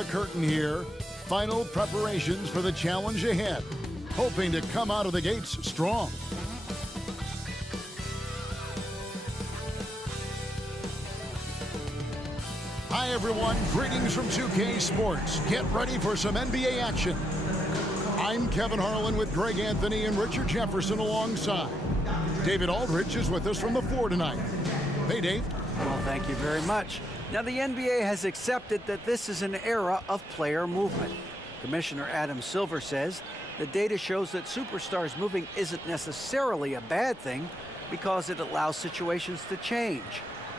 the curtain here. Final preparations for the challenge ahead. Hoping to come out of the gates strong. Hi everyone, greetings from 2K Sports. Get ready for some NBA action. I'm Kevin Harlan with Greg Anthony and Richard Jefferson alongside. David Aldridge is with us from the floor tonight. Hey Dave. Well, thank you very much. Now the NBA has accepted that this is an era of player movement. Commissioner Adam Silver says the data shows that superstars moving isn't necessarily a bad thing because it allows situations to change.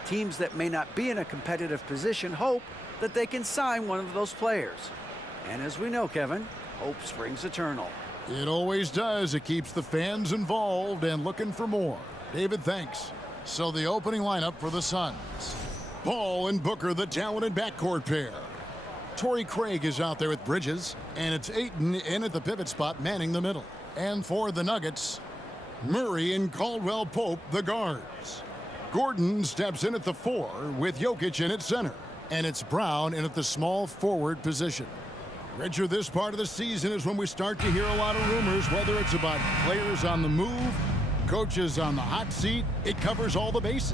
Teams that may not be in a competitive position hope that they can sign one of those players. And as we know, Kevin, hope springs eternal. It always does. It keeps the fans involved and looking for more. David, thanks. So the opening lineup for the Suns. Paul and Booker, the talented backcourt pair. Torrey Craig is out there with Bridges, and it's Ayton in at the pivot spot manning the middle. And for the Nuggets, Murray and Caldwell Pope, the guards. Gordon steps in at the 4 with Jokic in at center. And it's Brown in at the small forward position. Richard, this part of the season is when we start to hear a lot of rumors, whether it's about players on the move, coaches on the hot seat. It covers all the bases.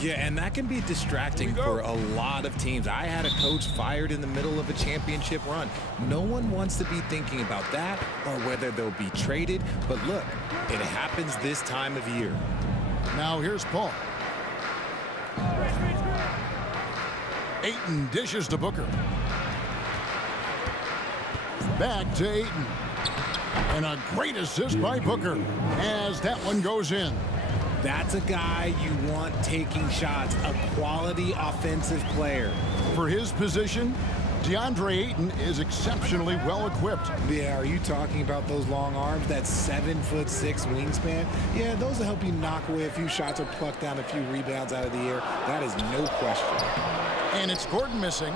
Yeah, and that can be distracting for a lot of teams. I had a coach fired in the middle of a championship run. No one wants to be thinking about that or whether they'll be traded. But look, it happens this time of year. Now here's Paul. Ayton dishes to Booker. Back to Ayton. And a great assist by Booker as that one goes in. That's a guy you want taking shots, a quality offensive player. For his position, DeAndre Ayton is exceptionally well equipped. Yeah, are you talking about those long arms, that 7'6" wingspan? Yeah, those will help you knock away a few shots or pluck down a few rebounds out of the air. That is no question. And it's Gordon missing.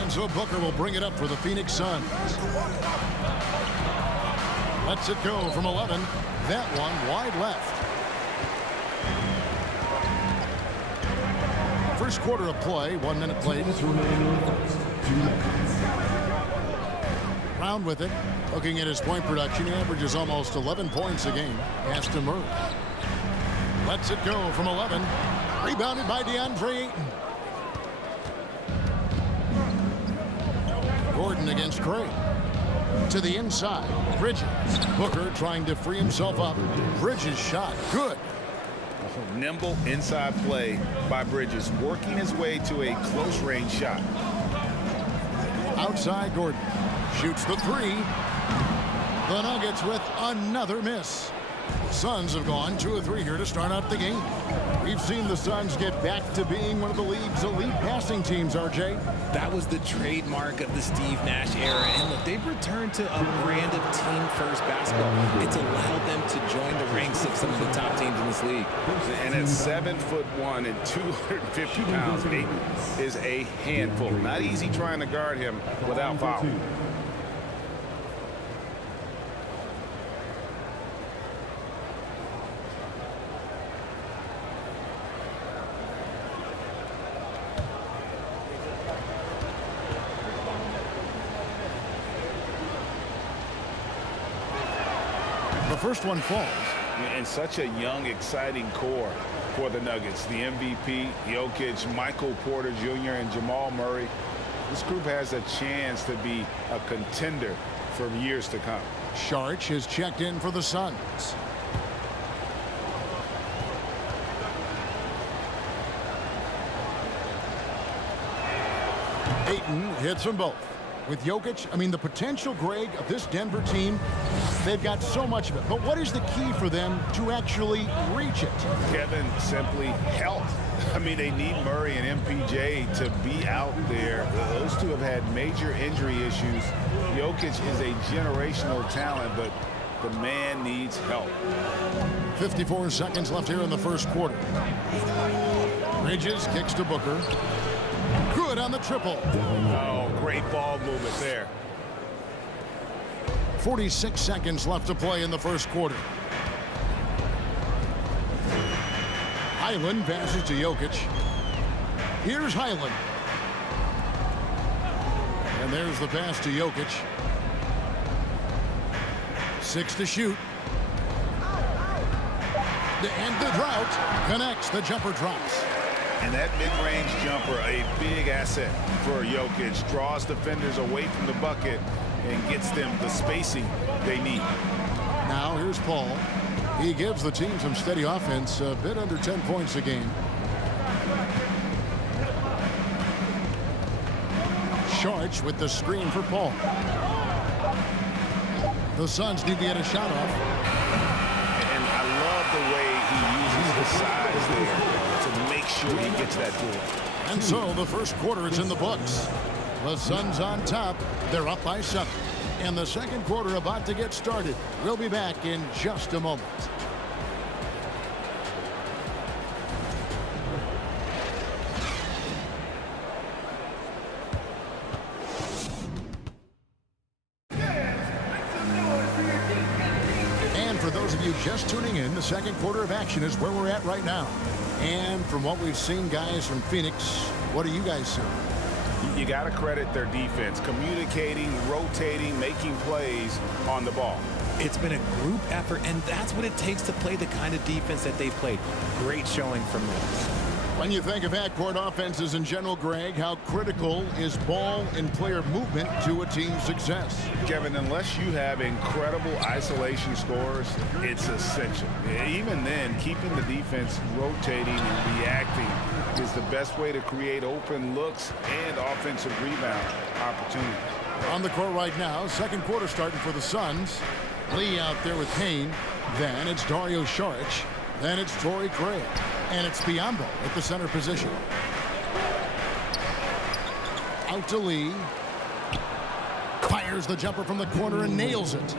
And so Booker will bring it up for the Phoenix Suns. Lets it go from 11. That one wide left. First quarter of play, 1 minute played. Round with it. Looking at his point production, he averages almost 11 points a game. Pass to Murray. Lets it go from 11. Rebounded by DeAndre Ayton. Gordon against Craig. To the inside. Bridges. Booker trying to free himself up. Bridges shot. Good. Nimble inside play by Bridges, working his way to a close-range shot. Outside Gordon. Shoots the 3. The Nuggets with another miss. The Suns have gone 2 of 3 here to start out the game. We've seen the Suns get back to being one of the league's elite passing teams, RJ. That was the trademark of the Steve Nash era. And look, they've returned to a brand of team-first basketball. It's allowed them to join the ranks of some of the top teams in this league. And at 7'1" and 250 pounds, Ayton is a handful. Not easy trying to guard him without foul. The first one falls. And such a young, exciting core for the Nuggets. The MVP, Jokic, Michael Porter Jr., and Jamal Murray. This group has a chance to be a contender for years to come. Sharch has checked in for the Suns. Ayton hits them both. With Jokic, the potential, Greg, of this Denver team, they've got so much of it. But what is the key for them to actually reach it? Kevin, simply health. They need Murray and MPJ to be out there. Those two have had major injury issues. Jokic is a generational talent, but the man needs help. 54 seconds left here in the first quarter. Bridges kicks to Booker. Good on the triple. Oh, great ball movement there. 46 seconds left to play in the first quarter. Highland passes to Jokic. Here's Highland. And there's the pass to Jokic. 6 to shoot. And the drought connects. The jumper drops. And that mid-range jumper, a big asset for Jokic. Draws defenders away from the bucket and gets them the spacing they need. Now here's Paul. He gives the team some steady offense, a bit under 10 points a game. Sharch with the screen for Paul. The Suns need to get a shot off. And I love the way he uses the size there to make sure he gets that door. And so the first quarter is in the books. The Suns on top. They're up by 7. And the second quarter about to get started. We'll be back in just a moment. And for those of you just tuning in, the second quarter of action is where we're at right now. And from what we've seen, guys, from Phoenix, what are you guys seeing? You got to credit their defense, communicating, rotating, making plays on the ball. It's been a group effort, and that's what it takes to play the kind of defense that they've played. Great showing from them. When you think of backcourt offenses in general, Greg, how critical is ball and player movement to a team's success? Kevin, unless you have incredible isolation scores, it's essential. Even then, keeping the defense rotating and reacting is the best way to create open looks and offensive rebound opportunities. On the court right now, second quarter starting for the Suns. Lee out there with Payne. Then it's Dario Saric. Then it's Torrey Craig. And it's Biyombo at the center position. Out to Lee. Fires the jumper from the corner and nails it.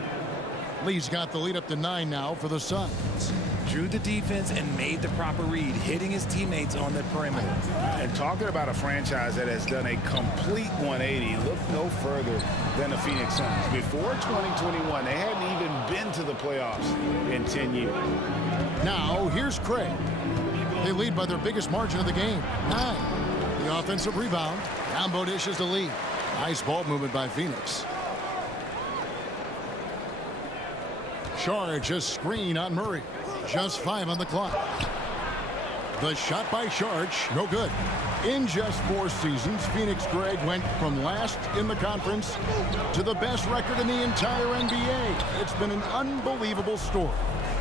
Lee's got the lead up to 9 now for the Suns. Drew the defense and made the proper read, hitting his teammates on the perimeter. And talking about a franchise that has done a complete 180, look no further than the Phoenix Suns. Before 2021, they hadn't even been to the playoffs in 10 years. Now, here's Craig. They lead by their biggest margin of the game, 9. The offensive rebound. Biyombo dishes to Lee. Nice ball movement by Phoenix. Saric, a screen on Murray. Just 5 on the clock. The shot by Saric, no good. In just 4 seasons, Phoenix, Greg, went from last in the conference to the best record in the entire NBA. It's been an unbelievable story.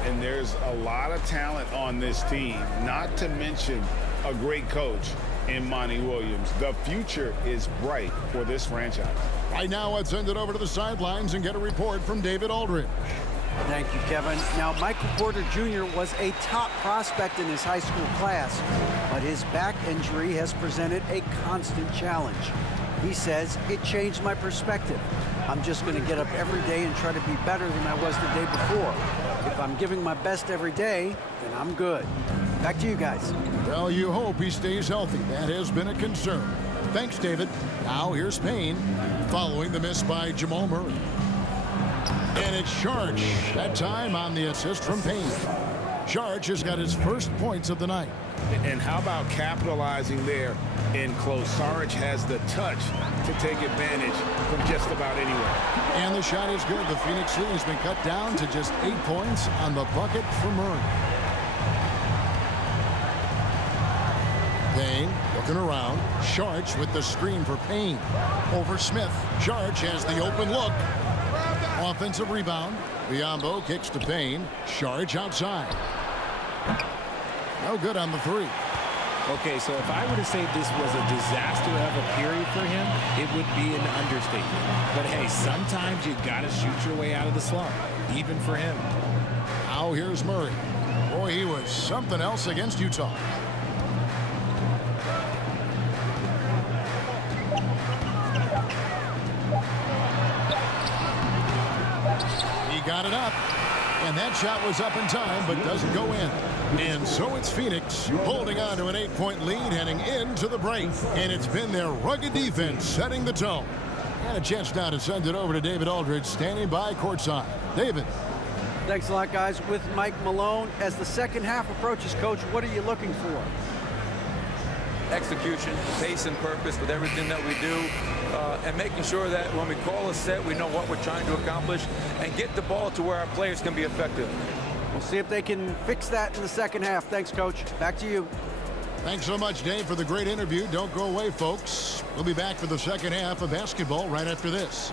And there's a lot of talent on this team, not to mention a great coach in Monty Williams. The future is bright for this franchise. Right now, let's send it over to the sidelines and get a report from David Aldridge. Thank you, Kevin. Now, Michael Porter Jr. was a top prospect in his high school class, but his back injury has presented a constant challenge. He says, it changed my perspective. I'm just going to get up every day and try to be better than I was the day before. If I'm giving my best every day, then I'm good. Back to you guys. Well, you hope he stays healthy. That has been a concern. Thanks, David. Now here's Payne, following the miss by Jamal Murray. And it's Saric, that time on the assist from Payne. Saric has got his first points of the night. And how about capitalizing there in close? Saric has the touch to take advantage from just about anywhere. And the shot is good. The Phoenix lead has been cut down to just 8 points on the bucket for Murray. Payne looking around. Saric with the screen for Payne. Over Smith. Saric has the open look. Offensive rebound. Biyombo kicks to Payne. Saric outside. No good on the 3. Okay, so if I were to say this was a disaster of a period for him, it would be an understatement. But hey, sometimes you got to shoot your way out of the slump, even for him. Now here's Murray. Boy, he was something else against Utah. He got it up. And that shot was up in time, but doesn't go in. And so it's Phoenix holding on to an 8-point lead heading into the break. And it's been their rugged defense setting the tone. And a chance now to send it over to David Aldridge standing by courtside. David. Thanks a lot, guys. With Mike Malone, as the second half approaches, Coach, what are you looking for? execution, pace and purpose with everything that we do, and making sure that when we call a set, we know what we're trying to accomplish and get the ball to where our players can be effective. We'll see if they can fix that in the second half. Thanks, Coach. Back to you. Thanks so much, Dave, for the great interview. Don't go away, folks. We'll be back for the second half of basketball right after this.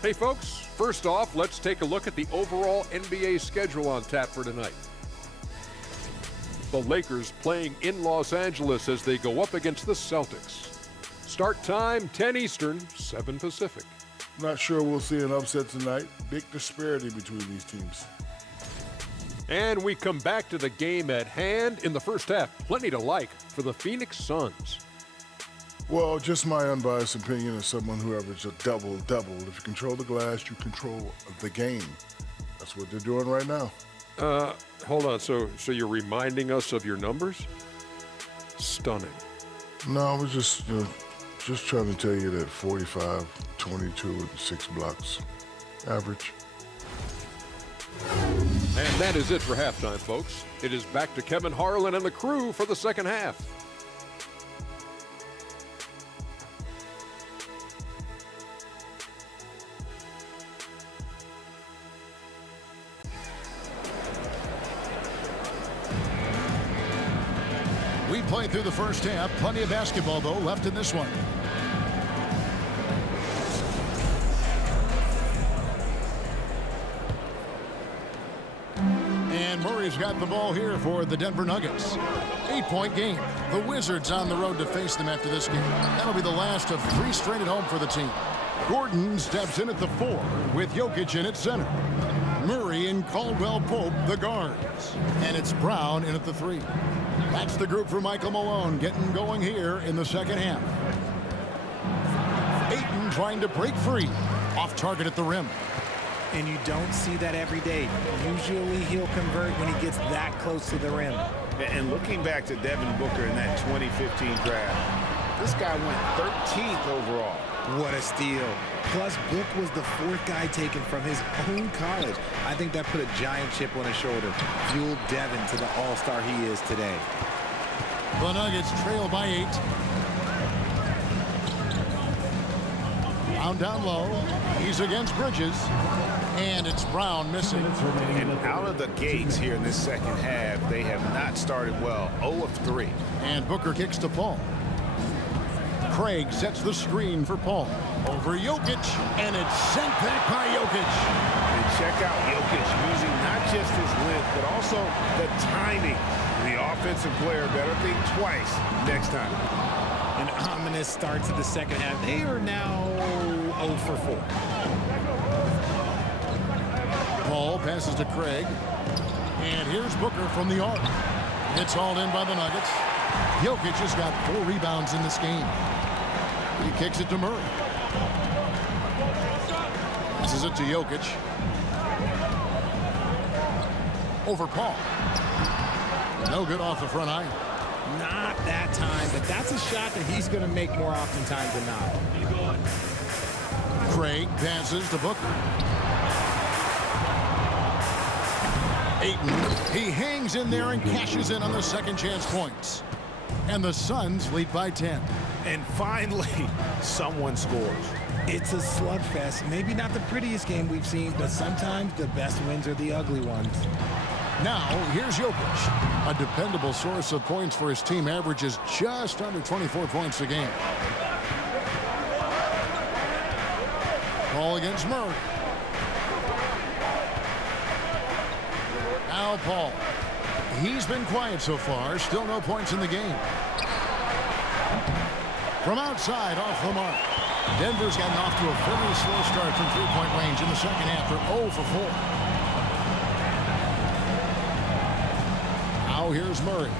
Hey folks, first off, let's take a look at the overall NBA schedule on tap for tonight. The Lakers playing in Los Angeles as they go up against the Celtics. Start time 10 Eastern, 7 Pacific. Not sure we'll see an upset tonight. Big disparity between these teams. And we come back to the game at hand in the first half. Plenty to like for the Phoenix Suns. Well, just my unbiased opinion as someone who averaged a double-double. If you control the glass, you control the game. That's what they're doing right now. Hold on. So you're reminding us of your numbers? Stunning. No, I was just trying to tell you that 45, 22, and 6 blocks. Average. And that is it for halftime, folks. It is back to Kevin Harlan and the crew for the second half. We played through the first half. Plenty of basketball, though, left in this one. And Murray's got the ball here for the Denver Nuggets. 8-point game. The Wizards on the road to face them after this game. That'll be the last of 3 straight at home for the team. Gordon steps in at the 4 with Jokic in at center. Murray and Caldwell Pope, the guards. And it's Brown in at the 3. That's the group for Michael Malone getting going here in the second half. Ayton trying to break free. Off target at the rim. And you don't see that every day. Usually he'll convert when he gets that close to the rim. And looking back to Devin Booker in that 2015 draft, this guy went 13th overall. What a steal. Plus, Book was the 4th guy taken from his own college. I think that put a giant chip on his shoulder. Fueled Devin to the all-star he is today. The Nuggets trail by 8. Down low. He's against Bridges. And it's Brown missing. And out of the gates here in this second half, they have not started well. 0 of 3. And Booker kicks to Paul. Craig sets the screen for Paul. Over Jokic, and it's sent back by Jokic. And check out Jokic using not just his length, but also the timing. The offensive player better think twice next time. An ominous start to the second half. They are now 0 for 4. Paul passes to Craig. And here's Booker from the arc. It's hauled in by the Nuggets. Jokic has got 4 rebounds in this game. He kicks it to Murray. Passes it to Jokic. Over Paul. No good off the front iron. Not that time, but that's a shot that he's going to make more oftentimes than not. Craig passes to Booker. Ayton, he hangs in there and cashes in on the second chance points. And the Suns lead by 10. And finally, someone scores. It's a slugfest. Maybe not the prettiest game we've seen, but sometimes the best wins are the ugly ones. Now, here's Jokic. A dependable source of points for his team, averages just under 24 points a game. Ball against Murray. Now Paul. He's been quiet so far. Still no points in the game. From outside, off the mark. Denver's gotten off to a very slow start from three-point range in the second half. They're 0 for 4. Now here's Murray.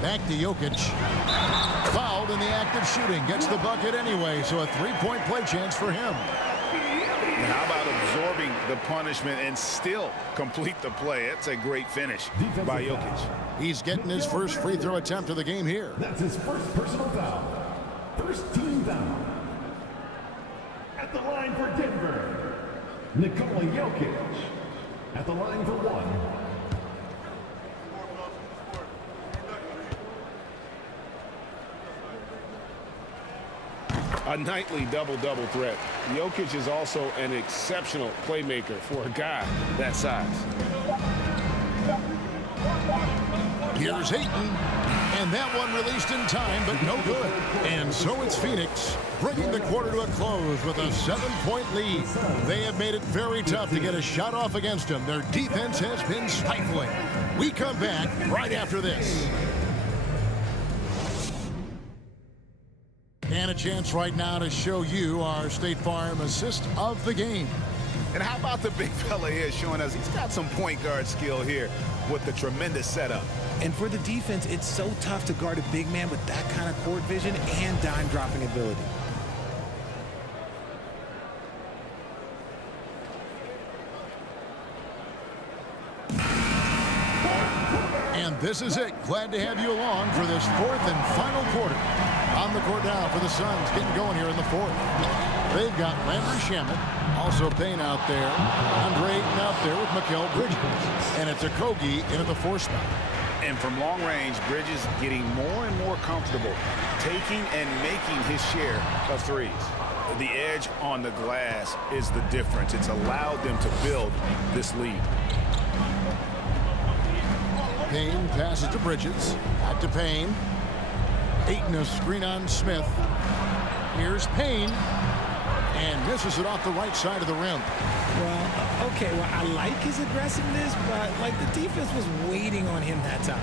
Back to Jokic. Fouled in the act of shooting. Gets the bucket anyway, so a three-point play chance for him. And how about absorbing the punishment and still complete the play? That's a great finish by Jokic. He's getting his first free throw attempt of the game here. That's his first personal foul. First team foul. At the line for Denver, Nikola Jokic. At the line for one. A nightly double-double threat. Jokic is also an exceptional playmaker for a guy that size. Here's Ayton, and that one released in time, but no good. And so it's Phoenix, bringing the quarter to a close with a 7-point lead. They have made it very tough to get a shot off against them. Their defense has been stifling. We come back right after this. And a chance right now to show you our State Farm assist of the game. And how about the big fella here showing us he's got some point guard skill here with the tremendous setup. And for the defense, it's so tough to guard a big man with that kind of court vision and dime dropping ability. And this is it. Glad to have you along for this fourth and final quarter. On the court now for the Suns, getting going here in the fourth. They've got Landry Shamet, also Payne out there. Andre Ayton out there with Mikal Bridges. And it's Okogie in at the 4 spot. And from long range, Bridges getting more and more comfortable, taking and making his share of threes. The edge on the glass is the difference. It's allowed them to build this lead. Payne passes to Bridges. Back to Payne. Ayton a screen on Smith. Here's Payne. And misses it off the right side of the rim. Well, okay, well, I like his aggressiveness, but, like, the defense was waiting on him that time.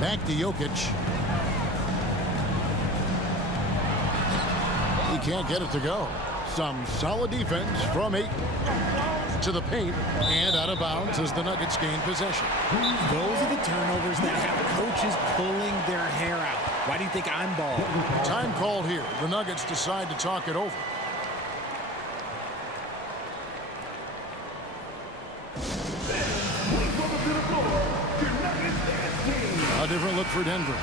Back to Jokic. He can't get it to go. Some solid defense from Ayton. To the paint and out of bounds as the Nuggets gain possession. Those are the turnovers that have coaches pulling their hair out. Why do you think I'm bald? Time called here. The Nuggets decide to talk it over. A different look for Denver.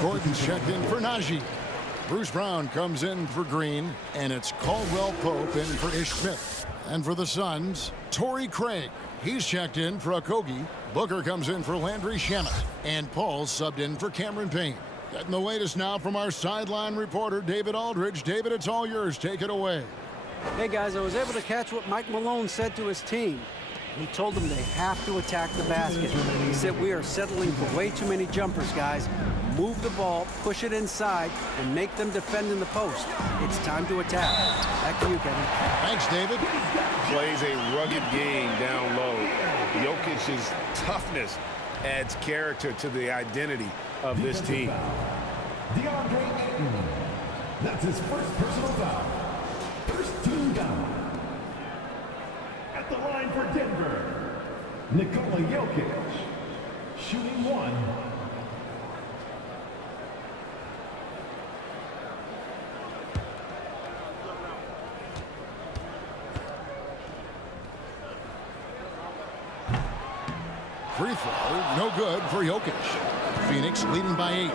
Gordon's checked in for Najee. Bruce Brown comes in for Green, and it's Caldwell Pope in for Ish Smith. And for the Suns, Torrey Craig. He's checked in for Okogie. Booker comes in for Landry Shamet. And Paul's subbed in for Cameron Payne. Getting the latest now from our sideline reporter, David Aldridge. David, it's all yours. Take it away. Hey, guys, I was able to catch what Mike Malone said to his team. He told them they have to attack the basket. He said, we are settling for way too many jumpers, guys. Move the ball, push it inside, and make them defend in the post. It's time to attack. Back to you, Kevin. Thanks, David. Plays a rugged game down low. Jokic's toughness adds character to the identity of this team. DeAndre Ayton. That's his first personal foul. First team down. At the line for Denver, Nikola Jokic. Shooting one. Free throw, no good for Jokic. Phoenix leading by 8.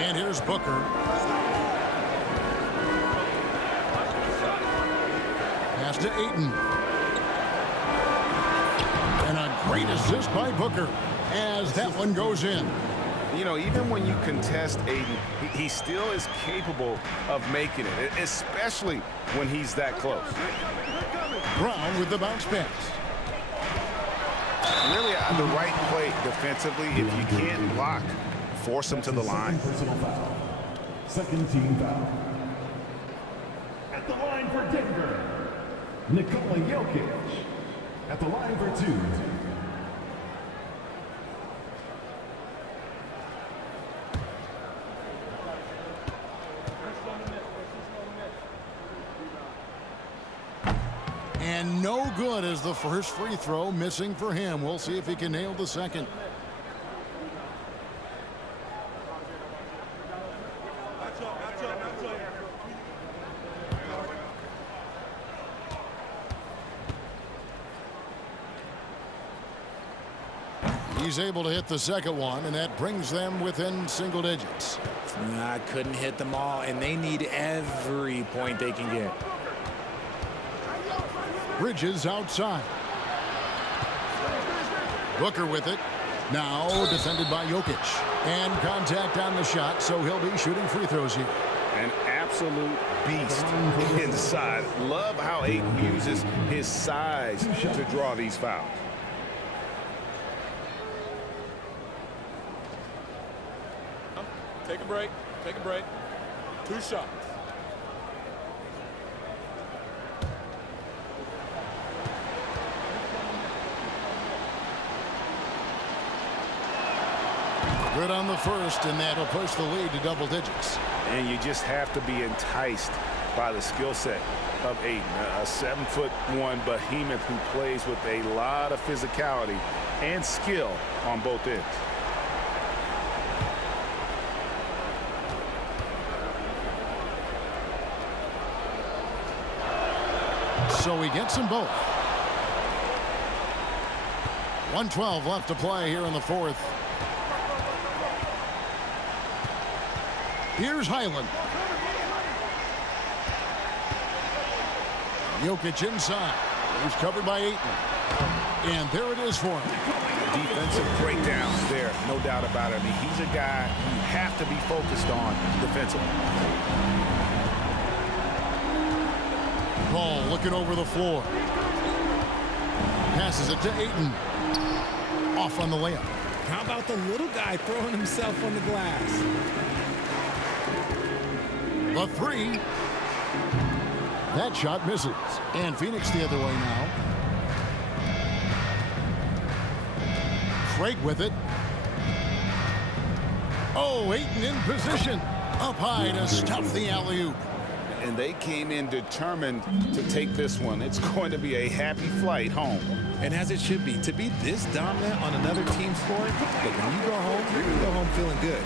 And here's Booker. Pass to Ayton. And a great assist by Booker as that one goes in. You know, even when you contest Ayton, he still is capable of making it, especially when he's that close. Brown with the bounce pass. Really on the right play defensively. If you can't block, force him to the line. Personal foul. Second team foul. At the line for Denver, Nikola Jokic. At the line for 2. And no good as the first free throw missing for him. We'll see if he can nail the second. He's able to hit the second one, and that brings them within single digits. I couldn't hit them all, and they need every point they can get. Bridges outside. Booker with it. Now defended by Jokic. And contact on the shot, so he'll be shooting free throws here. An absolute beast inside. Love how Ayton uses his size to draw these fouls. Take a break. Take a break. 2 shots. Good on the first, and that'll push the lead to double digits. And you just have to be enticed by the skill set of Ayton. A 7'1" behemoth who plays with a lot of physicality and skill on both ends. So he gets them both. 1:12 left to play here in the fourth. Here's Highland. Jokic inside. He's covered by Ayton. And there it is for him. Defensive breakdown there, no doubt about it. I mean, he's a guy you have to be focused on defensively. Paul looking over the floor. Passes it to Ayton. Off on the layup. How about the little guy throwing himself on the glass? The three. That shot misses. And Phoenix the other way now. Craig with it. Oh, Ayton in position. Up high to stuff the alley-oop. And they came in determined to take this one. It's going to be a happy flight home. And as it should be, to be this dominant on another team's floor, but when you go home feeling good.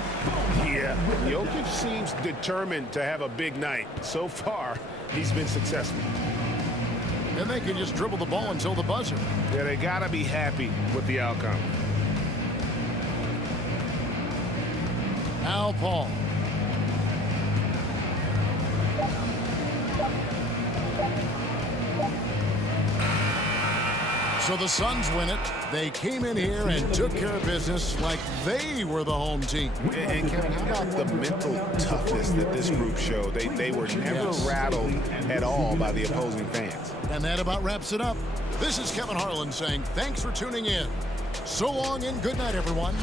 Yeah, Jokic seems determined to have a big night. So far, he's been successful. And they can just dribble the ball until the buzzer. Yeah, they got to be happy with the outcome. Al Paul. So the Suns win it. They came in here and took care of business like they were the home team. And Kevin, how about the mental toughness that this group showed? They were never rattled at all by the opposing fans. And that about wraps it up. This is Kevin Harlan saying thanks for tuning in. So long and good night, everyone.